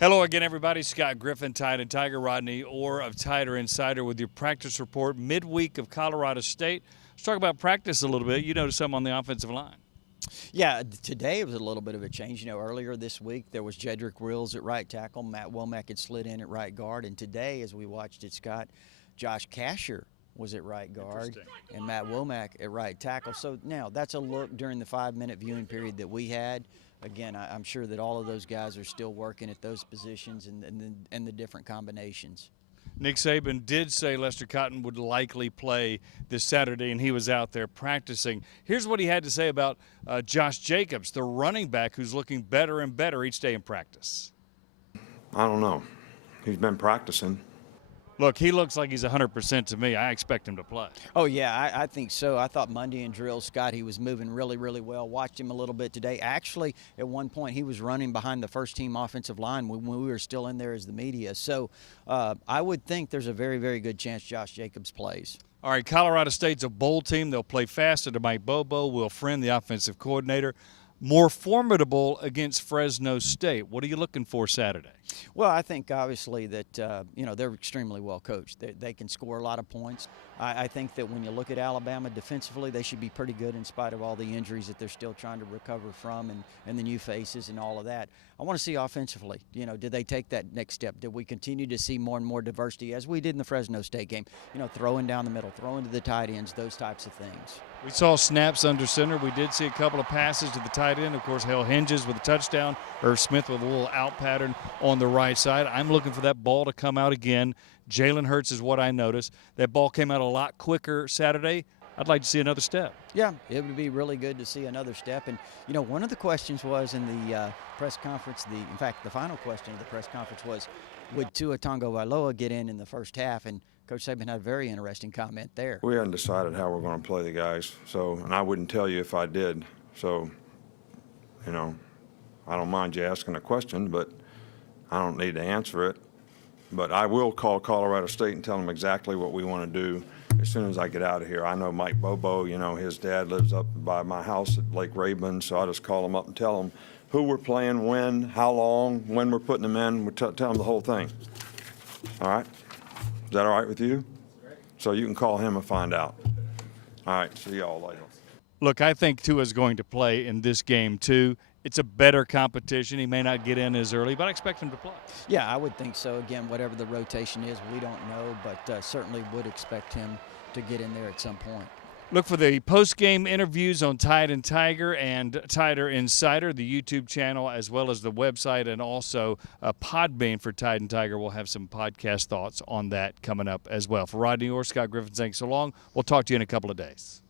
Hello again, everybody. Scott Griffin, Tide and Tiger, Rodney Orr of Tider Insider with your practice report midweek of Colorado State. Let's talk about practice a little bit. You noticed some on the offensive line. Yeah, today was a little bit of a change. Earlier this week there was Jedrick Wills at right tackle, Matt Womack had slid in at right guard, and today, as we watched it, Scott, Josh Casher was at right guard and Matt Womack at right tackle. So now that's a look during the 5-minute viewing period that we had. Again, I'm sure that all of those guys are still working at those positions and the different combinations. Nick Saban did say Lester Cotton would likely play this Saturday, and he was out there practicing. Here's what he had to say about Josh Jacobs, the running back who's looking better and better each day in practice. I don't know. He's been practicing. Look, he looks like he's 100% to me. I expect him to play. Oh, yeah, I think so. I thought Monday in drills, Scott, he was moving really, really well. Watched him a little bit today. Actually, at one point, he was running behind the first-team offensive line when we were still in there as the media. So I would think there's a very, very good chance Josh Jacobs plays. All right, Colorado State's a bowl team. They'll play fast under Mike Bobo. Will Friend, the offensive coordinator. More formidable against Fresno State. What are you looking for Saturday? Well, I think obviously that, they're extremely well coached. They can score a lot of points. I think that when you look at Alabama defensively, they should be pretty good in spite of all the injuries that they're still trying to recover from and the new faces and all of that. I want to see offensively, did they take that next step? Did we continue to see more and more diversity as we did in the Fresno State game? Throwing down the middle, throwing to the tight ends, those types of things. We saw snaps under center. We did see a couple of passes to the tight end. Of course, Hale Hinges with a touchdown. Irv Smith with a little out pattern on the right side. I'm looking for that ball to come out again. Jalen Hurts is what I noticed. That ball came out a lot quicker Saturday. I'd like to see another step. Yeah, it would be really good to see another step. And, one of the questions was in the press conference, in fact, the final question of the press conference was, would Tua Tagovailoa get in the first half? And Coach Saban had a very interesting comment there. We hadn't decided how we're going to play the guys, and I wouldn't tell you if I did. So, I don't mind you asking a question, but I don't need to answer it. But I will call Colorado State and tell them exactly what we want to do as soon as I get out of here. I know Mike Bobo, his dad lives up by my house at Lake Raven, so I'll just call him up and tell him who we're playing, when, how long, when we're putting them in. We'll tell them the whole thing. All right? Is that all right with you? So you can call him and find out. All right, see y'all later. Look, I think Tua's going to play in this game too. It's a better competition. He may not get in as early, but I expect him to play. Yeah, I would think so. Again, whatever the rotation is, we don't know, but certainly would expect him to get in there at some point. Look for the post-game interviews on Tide and Tiger and Tider Insider, the YouTube channel, as well as the website, and also Podbean for Tide and Tiger. We'll have some podcast thoughts on that coming up as well. For Rodney Orr, Scott Griffin saying so long. We'll talk to you in a couple of days.